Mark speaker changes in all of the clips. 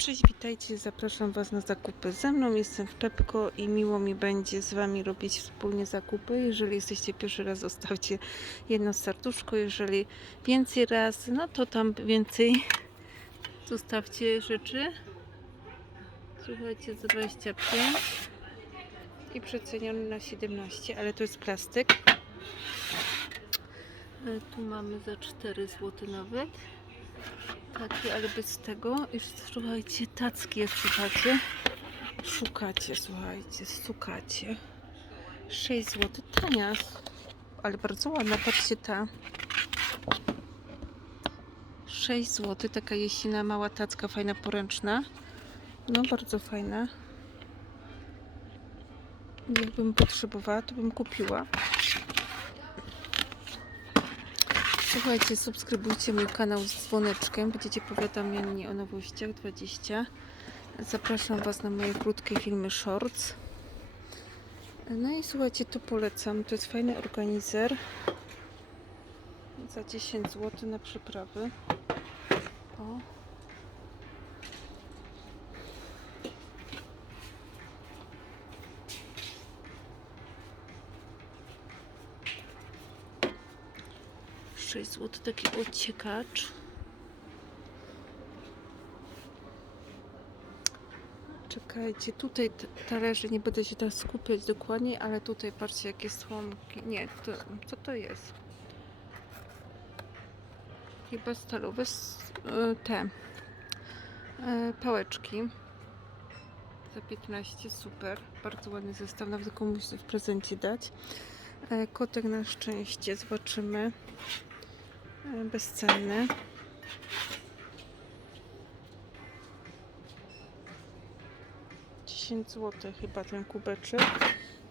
Speaker 1: Cześć, witajcie, zapraszam Was na zakupy ze mną. Jestem w Pepko i miło mi będzie z Wami robić wspólnie zakupy. Jeżeli jesteście pierwszy raz, zostawcie jedno serduszko. Jeżeli więcej razy, no to tam więcej zostawcie rzeczy. Słuchajcie, za 25 i przeceniony na 17, ale to jest plastyk. E, Tu mamy za 4 zł nawet. Takie, ale bez tego. I słuchajcie, tacki jak szukacie. Szukacie, słuchajcie, szukacie. 6 zł, tania, ale bardzo ładna. Patrzcie ta. 6 zł, taka jesienna mała tacka, fajna, poręczna. No, bardzo fajna. Jakbym potrzebowała, to bym kupiła. Słuchajcie, subskrybujcie mój kanał z dzwoneczkiem. Będziecie powiadamiani o nowościach 20. Zapraszam Was na moje krótkie filmy shorts. No i słuchajcie, to polecam. To jest fajny organizer. Za 10 zł na przyprawy. O. Sześć zł taki odciekacz. Czekajcie, tutaj talerze nie będę się teraz skupiać dokładnie, ale tutaj patrzcie jakie słomki. Nie, to, co to jest? Chyba stalowe e, te e, pałeczki. Za 15, super. Bardzo ładny zestaw, nawet komuś w prezencie dać. E, Kotek na szczęście, zobaczymy. E, Bezcenny. Dziesięć zł chyba ten kubeczek.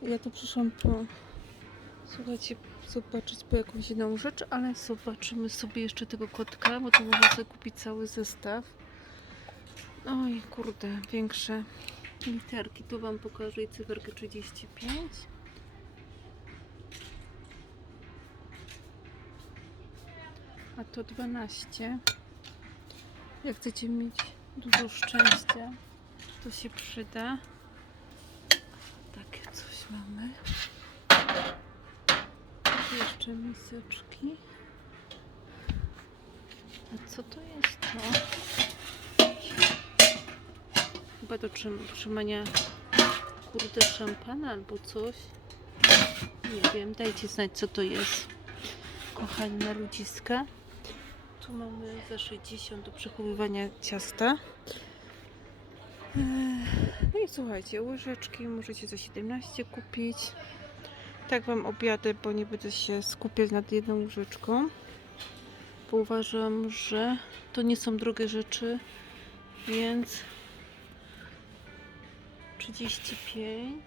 Speaker 1: Ja tu przyszłam po, słuchajcie, zobaczyć po jakąś jedną rzecz, ale zobaczymy sobie jeszcze tego kotka, bo to można sobie kupić cały zestaw. Oj, kurde, większe literki. Tu Wam pokażę i cyferkę 35. A to 12. Jak chcecie mieć dużo szczęścia, to się przyda. Takie coś mamy. Jeszcze miseczki. A co to jest to? Chyba do trzym- trzymania kurde szampana albo coś. Nie wiem, dajcie znać co to jest. Kochani na ludziska. Tu mamy za 60 do przechowywania ciasta. No i słuchajcie, łyżeczki możecie za 17 kupić. Tak Wam objadę, bo nie będę się skupiać nad jedną łyżeczką. Bo uważam, że to nie są drogie rzeczy, więc 35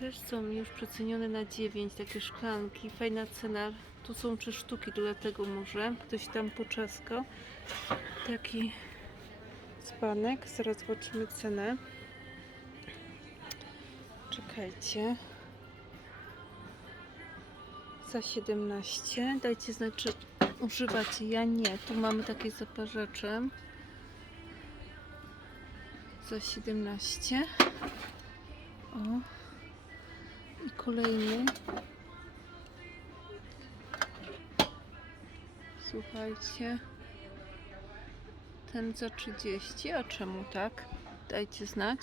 Speaker 1: też są już przecenione na 9 takie szklanki. Fajna cena. Tu są trzy sztuki, dlatego może ktoś tam poczaskał. Taki dzbanek. Zaraz zobaczymy cenę. Czekajcie. Za 17. Dajcie znać, czy używacie. Ja nie. Tu mamy takie zaparzacze. Za 17. O. I kolejny. Słuchajcie. Ten za 30. A czemu tak? Dajcie znać.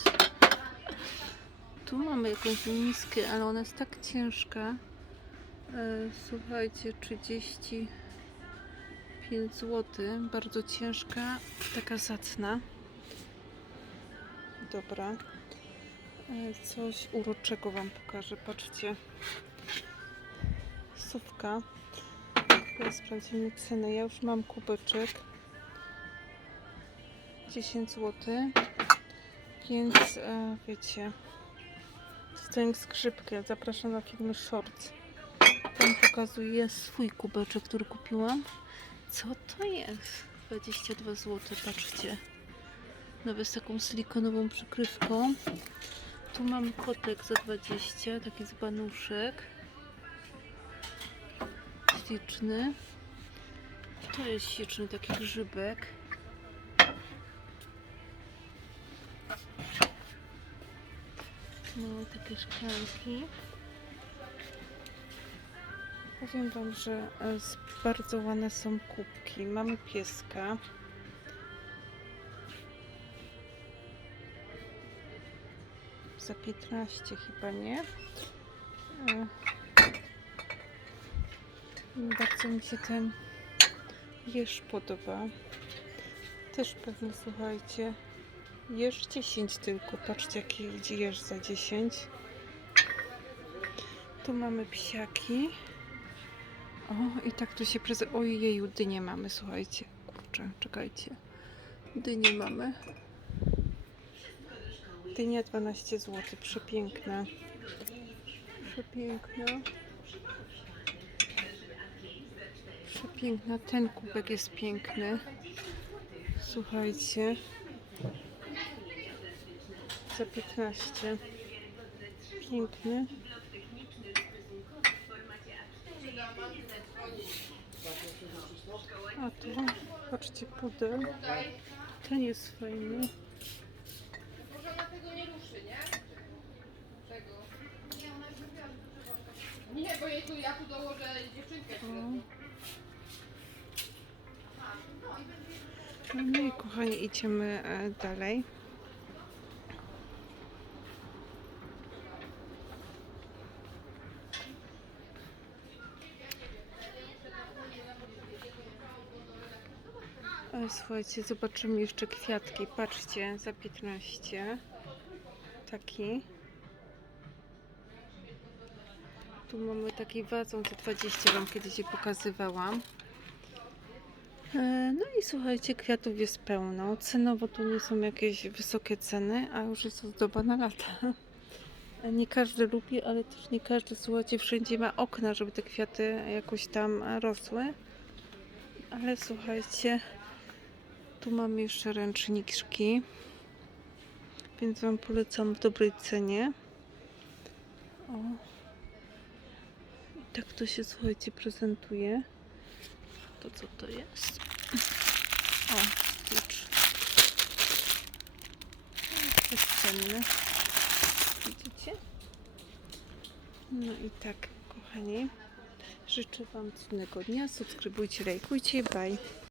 Speaker 1: Tu mamy jakąś miskę, ale ona jest tak ciężka. E, Słuchajcie, 35 zł. Bardzo ciężka, taka zacna. Dobra. E, Coś uroczego Wam pokażę. Patrzcie. Sówka. Teraz sprawdzimy cenę. Ja już mam kubeczek. 10 zł. Więc e, wiecie. Dostałem skrzypkę. Zapraszam na filmy Shorts. Tam pokazuję swój kubeczek, który kupiłam. Co to jest? 22 zł. Patrzcie. Nawet z taką silikonową przykrywką. Tu mam kotek za 20, taki z banuszek. Śliczny. To jest śliczny taki grzybek. Mamy takie szklanki. Powiem Wam, że e, bardzo ładne są kubki. Mamy pieska. Za 15 chyba, nie? E, Bardzo mi się ten jeż podoba. Też pewnie, słuchajcie, jeż 10 tylko. Patrzcie, jaki idzie jeż za 10. Tu mamy psiaki. O, i tak tu się prezentuje. Ojeju, dynie mamy, słuchajcie. Kurczę, czekajcie. Dynie mamy. Dynia 12 zł, przepiękna. Przepiękna. Przepiękna. Ten kubek jest piękny. Słuchajcie. Za 15. Piękny. A tu, patrzcie, pudel. Ten jest fajny.
Speaker 2: Ona tego nie ruszy, nie? Czego? Nie, bo jej tu, ja tu dołożę dziewczynkę.
Speaker 1: O. No i kochani, idziemy e, dalej. E, Słuchajcie, zobaczymy jeszcze kwiatki. Patrzcie, za 15. Taki. Tu mamy taki wazon za 20, wam kiedyś pokazywałam. E, No i słuchajcie, kwiatów jest pełno. Cenowo tu nie są jakieś wysokie ceny, a już jest ozdoba na lata. E, Nie każdy lubi, ale też nie każdy, słuchajcie, wszędzie ma okna, żeby te kwiaty jakoś tam rosły. Ale słuchajcie, tu mamy jeszcze ręczniczki, więc Wam polecam w dobrej cenie. O. I tak to się, słuchajcie, prezentuje. To co to jest? O, klucz. Bezcenny. Widzicie? No i tak, kochani. Życzę Wam cudnego dnia. Subskrybujcie, lajkujcie. Bye.